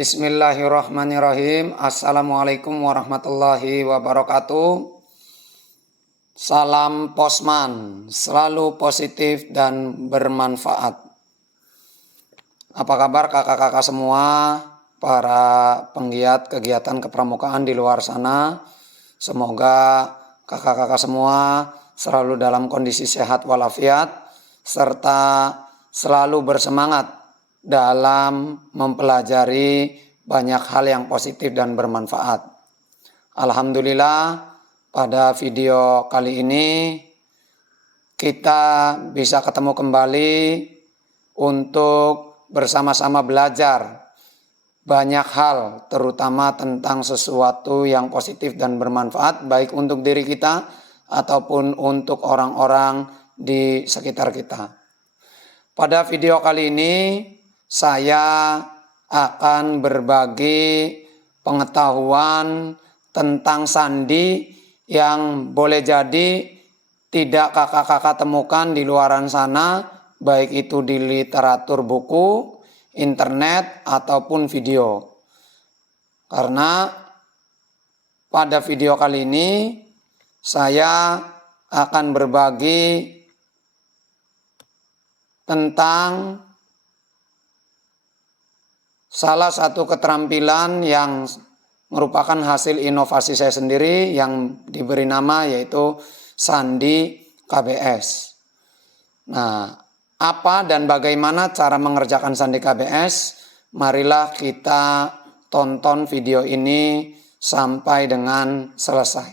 Bismillahirrahmanirrahim. Assalamualaikum warahmatullahi wabarakatuh. Salam Posman, selalu positif dan bermanfaat. Apa kabar kakak-kakak semua, para penggiat kegiatan kepramukaan di luar sana? Semoga kakak-kakak semua selalu dalam kondisi sehat walafiat, serta selalu bersemangat dalam mempelajari banyak hal yang positif dan bermanfaat. Alhamdulillah, pada video kali ini kita bisa ketemu kembali untuk bersama-sama belajar banyak hal, terutama tentang sesuatu yang positif dan bermanfaat, baik untuk diri kita ataupun untuk orang-orang di sekitar kita. Pada video kali ini saya akan berbagi pengetahuan tentang sandi yang boleh jadi tidak kakak-kakak temukan di luaran sana, baik itu di literatur buku, internet, ataupun video. Karena pada video kali ini saya akan berbagi tentang salah satu keterampilan yang merupakan hasil inovasi saya sendiri yang diberi nama yaitu sandi KBS. Nah, apa dan bagaimana cara mengerjakan sandi KBS? Marilah kita tonton video ini sampai dengan selesai.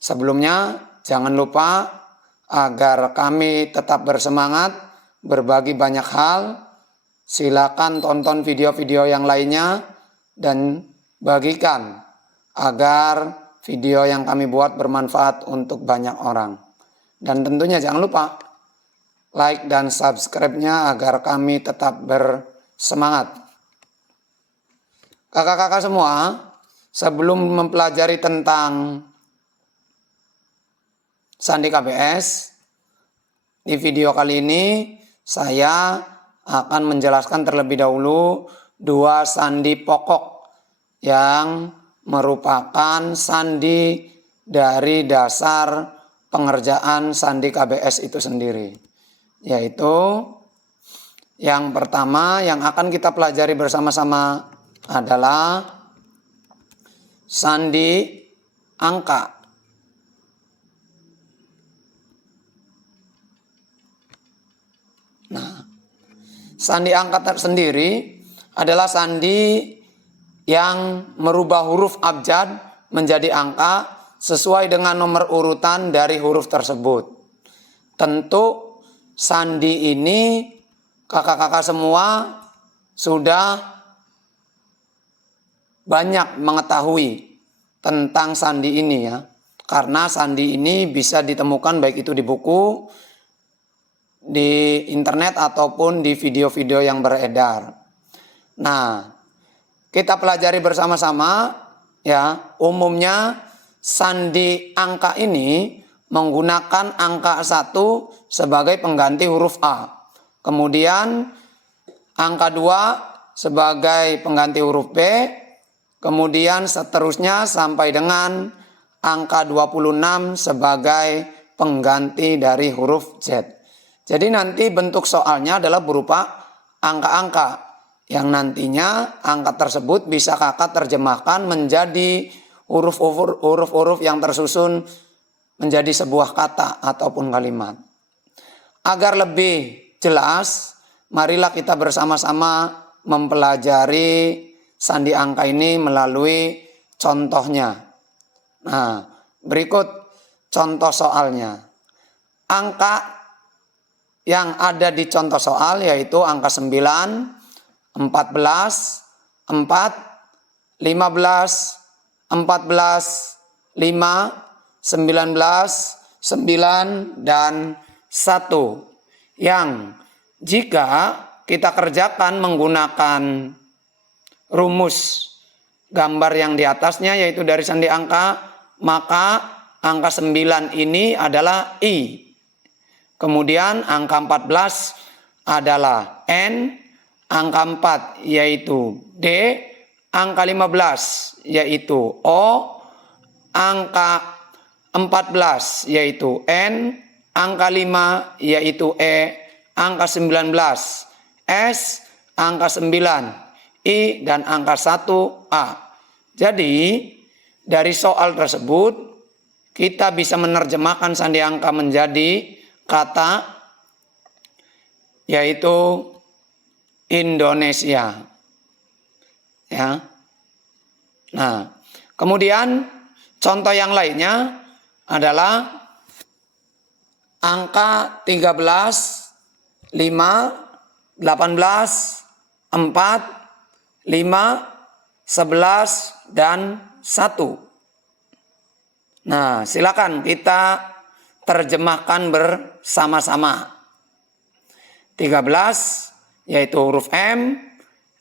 Sebelumnya, jangan lupa agar kami tetap bersemangat berbagi banyak hal, silakan tonton video-video yang lainnya dan bagikan agar video yang kami buat bermanfaat untuk banyak orang. Dan tentunya jangan lupa like dan subscribe-nya agar kami tetap bersemangat. Kakak-kakak semua, sebelum mempelajari tentang sandi KBS, di video kali ini saya akan menjelaskan terlebih dahulu dua sandi pokok yang merupakan sandi dari dasar pengerjaan sandi KBS itu sendiri. Yaitu yang pertama yang akan kita pelajari bersama-sama adalah sandi angka. Nah, sandi angka tersendiri adalah sandi yang merubah huruf abjad menjadi angka sesuai dengan nomor urutan dari huruf tersebut. Tentu sandi ini kakak-kakak semua sudah banyak mengetahui tentang sandi ini ya. Karena sandi ini bisa ditemukan baik itu di buku, di internet ataupun di video-video yang beredar. Nah, kita pelajari bersama-sama ya. Umumnya sandi angka ini menggunakan angka 1 sebagai pengganti huruf A. Kemudian angka 2 sebagai pengganti huruf B. Kemudian seterusnya sampai dengan angka 26 sebagai pengganti dari huruf Z. Jadi nanti bentuk soalnya adalah berupa angka-angka yang nantinya angka tersebut bisa kakak terjemahkan menjadi huruf-huruf yang tersusun menjadi sebuah kata ataupun kalimat. Agar lebih jelas, marilah kita bersama-sama mempelajari sandi angka ini melalui contohnya. Nah, berikut contoh soalnya. Angka yang ada di contoh soal yaitu angka 9, 14, 4, 15, 14, 5, 19, 9, dan 1. Yang jika kita kerjakan menggunakan rumus gambar yang di atasnya yaitu dari sandi angka, maka angka 9 ini adalah I. Kemudian angka 14 adalah N, angka 4 yaitu D, angka 15 yaitu O, angka 14 yaitu N, angka 5 yaitu E, angka 19 S, angka 9 I, dan angka 1 A. Jadi dari soal tersebut kita bisa menerjemahkan sandi angka menjadi kata yaitu Indonesia. Ya. Nah, kemudian contoh yang lainnya adalah angka 13, 5, 18, 4, 5, 11, dan 1. Nah, silakan kita terjemahkan bersama-sama. 13 yaitu huruf M,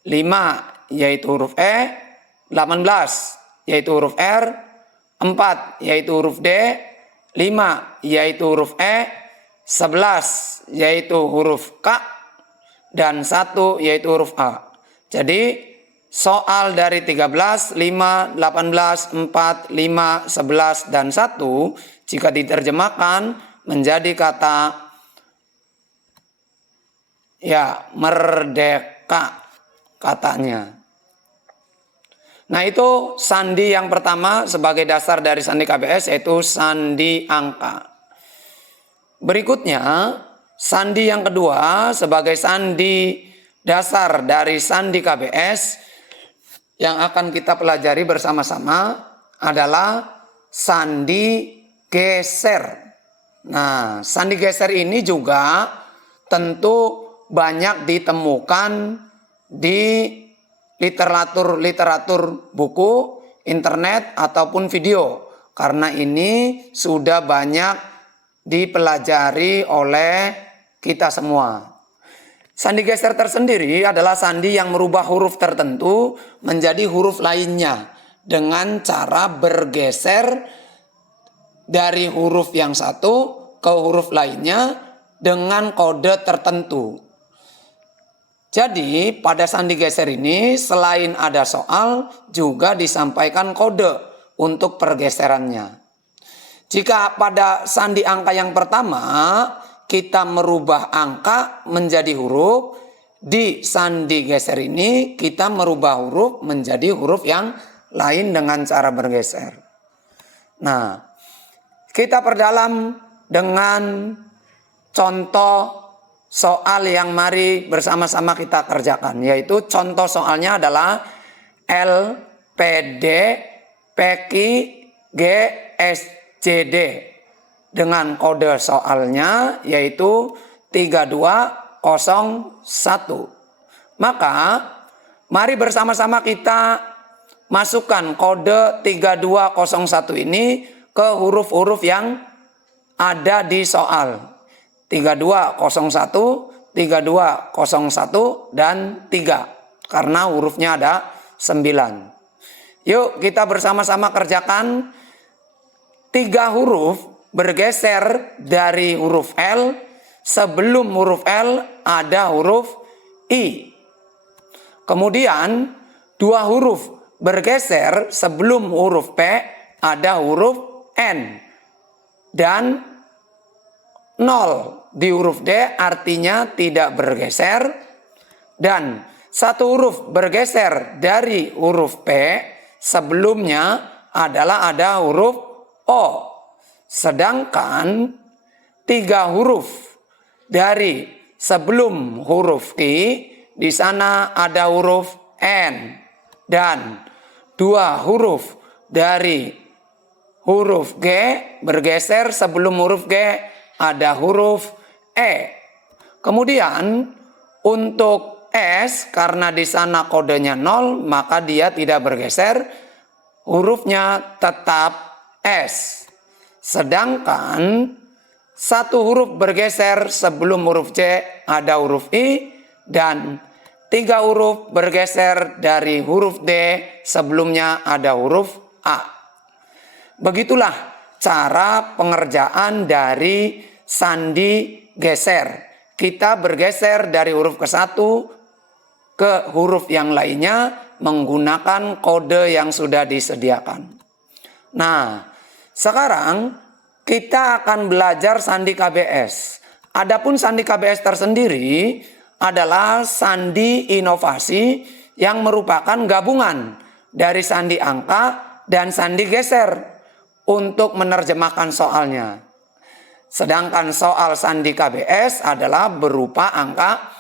5 yaitu huruf E, 18 yaitu huruf R, 4 yaitu huruf D, 5 yaitu huruf E, 11 yaitu huruf K, dan 1 yaitu huruf A. Jadi soal dari 13, 5, 18, 4, 5, 11, dan 1 jika diterjemahkan menjadi kata ya merdeka katanya. Nah, itu sandi yang pertama sebagai dasar dari sandi KBS yaitu sandi angka. Berikutnya sandi yang kedua sebagai sandi dasar dari sandi KBS yang akan kita pelajari bersama-sama adalah sandi geser. Nah, sandi geser ini juga tentu banyak ditemukan di literatur buku, internet, ataupun video. Karena ini sudah banyak dipelajari oleh kita semua. Sandi geser tersendiri adalah sandi yang merubah huruf tertentu menjadi huruf lainnya dengan cara bergeser dari huruf yang satu ke huruf lainnya dengan kode tertentu. Jadi pada sandi geser ini selain ada soal juga disampaikan kode untuk pergeserannya. Jika pada sandi angka yang pertama kita merubah angka menjadi huruf, di sandi geser ini kita merubah huruf menjadi huruf yang lain dengan cara bergeser. Nah, kita perdalam dengan contoh soal yang mari bersama-sama kita kerjakan, yaitu contoh soalnya adalah LPD PQ GSJD dengan kode soalnya yaitu 3201. Maka mari bersama-sama kita masukkan kode 3201 ini ke huruf-huruf yang ada di soal. 3201, 3201, dan 3. Karena hurufnya ada 9. Yuk kita bersama-sama kerjakan 3 huruf bergeser dari huruf L. Sebelum huruf L ada huruf I. Kemudian 2 huruf bergeser sebelum huruf P ada huruf N. Dan 0 di huruf D artinya tidak bergeser. Dan 1 huruf bergeser dari huruf P sebelumnya adalah ada huruf O. Sedangkan 3 huruf dari sebelum huruf I di sana ada huruf N. Dan 2 huruf dari huruf G bergeser sebelum huruf G ada huruf E. Kemudian untuk S karena di sana kodenya 0 maka dia tidak bergeser, hurufnya tetap S. Sedangkan 1 huruf bergeser sebelum huruf C ada huruf I, dan 3 huruf bergeser dari huruf D sebelumnya ada huruf A. Begitulah cara pengerjaan dari sandi geser. Kita bergeser dari huruf ke 1 ke huruf yang lainnya menggunakan kode yang sudah disediakan. Nah, sekarang kita akan belajar sandi KBS. Adapun sandi KBS tersendiri adalah sandi inovasi yang merupakan gabungan dari sandi angka dan sandi geser untuk menerjemahkan soalnya. Sedangkan soal sandi KBS adalah berupa angka.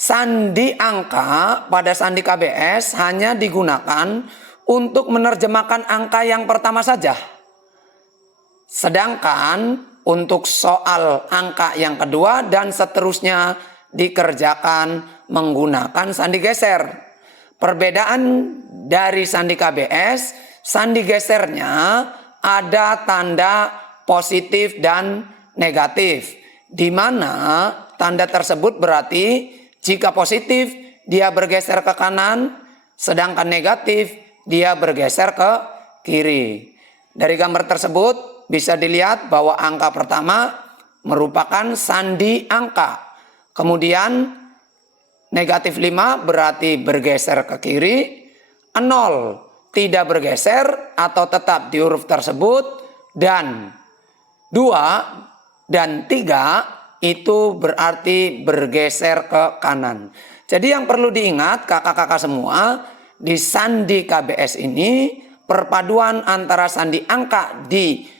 Sandi angka pada sandi KBS hanya digunakan untuk menerjemahkan angka yang pertama saja. Sedangkan untuk soal angka yang kedua dan seterusnya dikerjakan menggunakan sandi geser. Perbedaan dari sandi KBS, sandi gesernya ada tanda positif dan negatif, di mana tanda tersebut berarti jika positif dia bergeser ke kanan, sedangkan negatif dia bergeser ke kiri. Dari gambar tersebut bisa dilihat bahwa angka pertama merupakan sandi angka. Kemudian negatif 5 berarti bergeser ke kiri. 0 tidak bergeser atau tetap di huruf tersebut. Dan 2 dan 3 itu berarti bergeser ke kanan. Jadi yang perlu diingat kakak-kakak semua, di sandi KBS ini perpaduan antara sandi angka di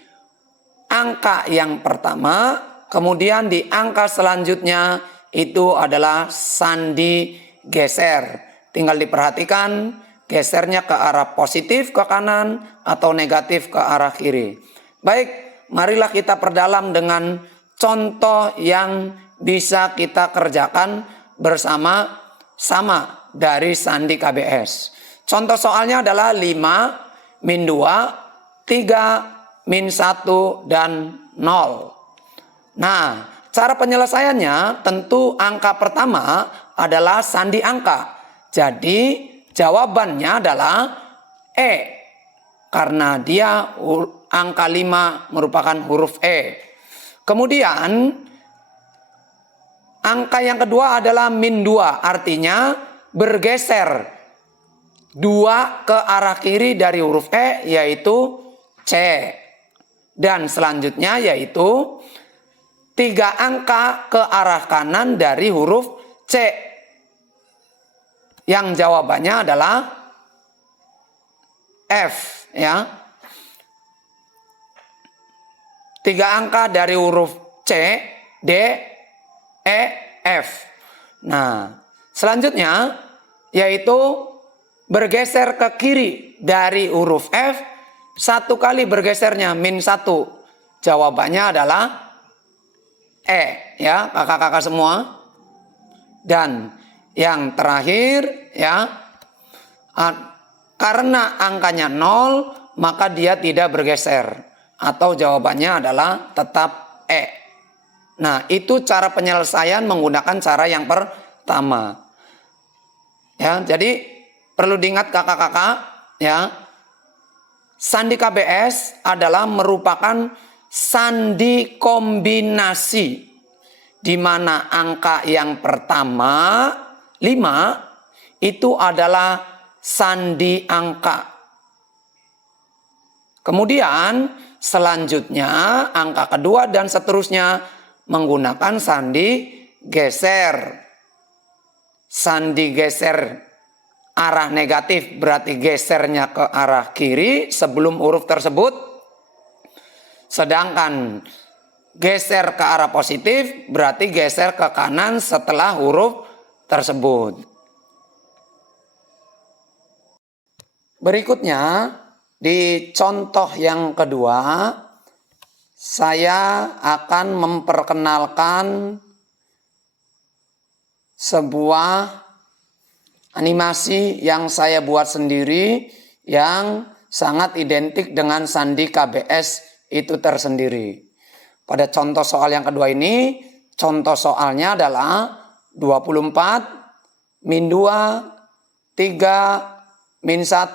angka yang pertama, kemudian di angka selanjutnya itu adalah sandi geser. Tinggal diperhatikan gesernya ke arah positif ke kanan atau negatif ke arah kiri. Baik, marilah kita perdalam dengan contoh yang bisa kita kerjakan bersama-sama dari sandi KBS. Contoh soalnya adalah 5, min 2, 3, min 1, dan 0. Nah, cara penyelesaiannya tentu angka pertama adalah sandi angka. Jadi jawabannya adalah E. Karena dia angka 5 merupakan huruf E. Kemudian angka yang kedua adalah min 2, artinya bergeser 2 ke arah kiri dari huruf E, yaitu C. Dan selanjutnya yaitu 3 angka ke arah kanan dari huruf C. Yang jawabannya adalah F, ya. 3 angka dari huruf C, D, E, F. Nah, selanjutnya yaitu bergeser ke kiri dari huruf F, 1 kali bergesernya min 1. Jawabannya adalah E, ya kakak-kakak semua. Dan yang terakhir, ya, karena angkanya 0 maka dia tidak bergeser. Atau jawabannya adalah tetap E. Nah, itu cara penyelesaian menggunakan cara yang pertama. Ya, jadi perlu diingat kakak-kakak, ya. Sandi KBS adalah merupakan sandi kombinasi, di mana angka yang pertama 5 itu adalah sandi angka. Kemudian selanjutnya angka kedua dan seterusnya menggunakan sandi geser. Sandi geser arah negatif berarti gesernya ke arah kiri sebelum huruf tersebut. Sedangkan geser ke arah positif berarti geser ke kanan setelah huruf tersebut. Berikutnya, di contoh yang kedua, saya akan memperkenalkan sebuah animasi yang saya buat sendiri yang sangat identik dengan sandi KBS itu tersendiri. Pada contoh soal yang kedua ini, contoh soalnya adalah 24, min 2, 3, min 1,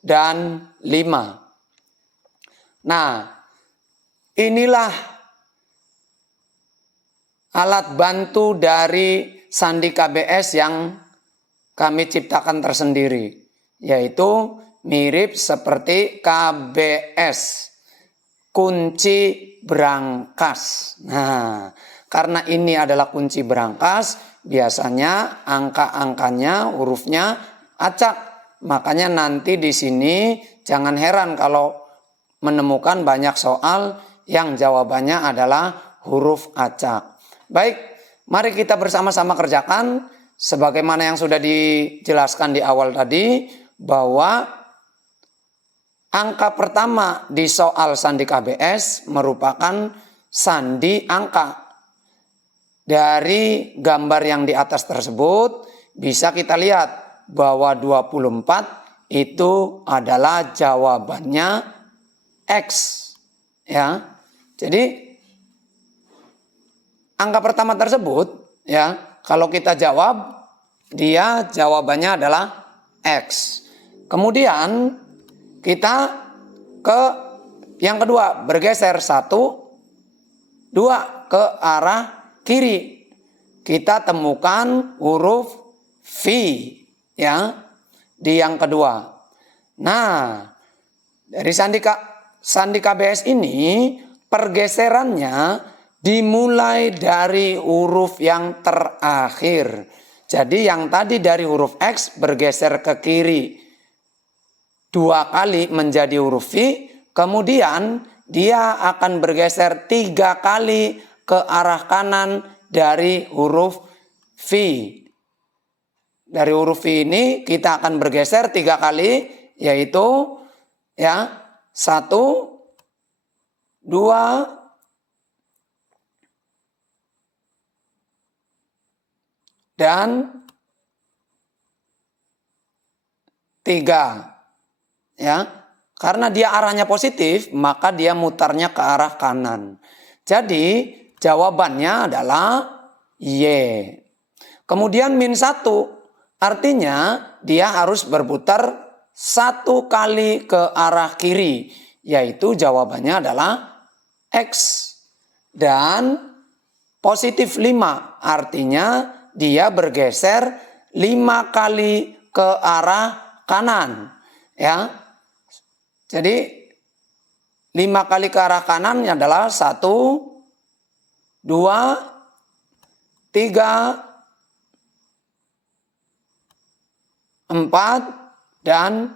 dan 5. Nah, inilah alat bantu dari sandi KBS yang kami ciptakan tersendiri, yaitu mirip seperti KBS, kunci berangkas. Nah, karena ini adalah kunci berangkas, biasanya angka-angkanya, hurufnya acak. Makanya nanti di sini jangan heran kalau menemukan banyak soal yang jawabannya adalah huruf acak. Baik, mari kita bersama-sama kerjakan sebagaimana yang sudah dijelaskan di awal tadi, bahwa angka pertama di soal sandi KBS merupakan sandi angka. Dari gambar yang di atas tersebut bisa kita lihat bahwa 24 itu adalah jawabannya X. Ya. Jadi angka pertama tersebut, ya, kalau kita jawab, dia jawabannya adalah X. Kemudian kita ke yang kedua, bergeser 1, 2 ke arah kiri. Kita temukan huruf V, ya, di yang kedua. Nah, dari sandi KBS ini pergeserannya dimulai dari huruf yang terakhir. Jadi yang tadi dari huruf X bergeser ke kiri 2 kali menjadi huruf V, kemudian dia akan bergeser 3 kali ke arah kanan dari huruf V. Dari huruf V ini kita akan bergeser 3 kali, yaitu ya 1, 2, dan 3. Ya, karena dia arahnya positif, maka dia mutarnya ke arah kanan. Jadi jawabannya adalah Y. Kemudian -1, artinya dia harus berputar 1 kali ke arah kiri, yaitu jawabannya adalah X. Dan +5, artinya dia bergeser 5 kali ke arah kanan. Ya, jadi 5 kali ke arah kanan adalah 1, 2, 3, 4, dan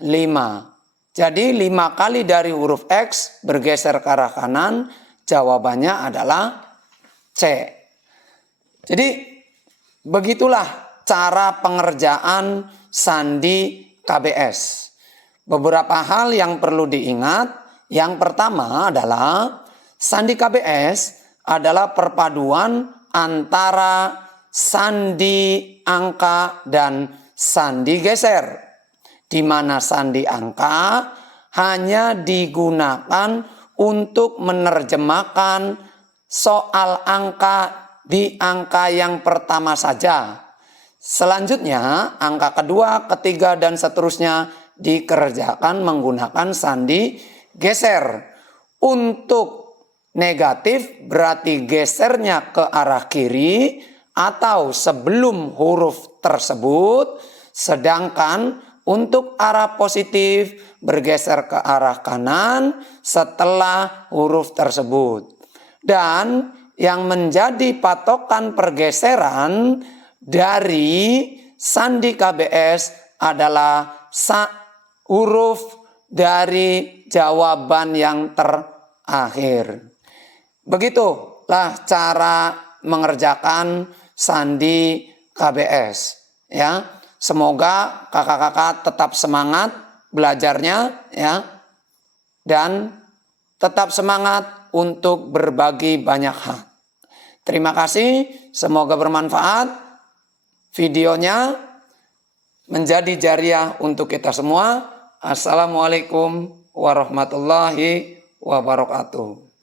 5. Jadi 5 kali dari huruf X bergeser ke arah kanan, jawabannya adalah C. Jadi begitulah cara pengerjaan sandi KBS. Beberapa hal yang perlu diingat. Yang pertama adalah sandi KBS adalah perpaduan antara sandi angka dan sandi geser, di mana sandi angka hanya digunakan untuk menerjemahkan soal angka di angka yang pertama saja. Selanjutnya, angka kedua, ketiga, dan seterusnya dikerjakan menggunakan sandi geser. Untuk negatif berarti gesernya ke arah kiri atau sebelum huruf tersebut, sedangkan untuk arah positif bergeser ke arah kanan setelah huruf tersebut. Dan yang menjadi patokan pergeseran dari sandi KBS adalah huruf dari jawaban yang terakhir. Begitulah cara mengerjakan sandi KBS. Ya, semoga kakak-kakak tetap semangat belajarnya, ya, dan tetap semangat untuk berbagi banyak hal. Terima kasih, semoga bermanfaat. Videonya menjadi jariah untuk kita semua. Assalamualaikum warahmatullahi wabarakatuh.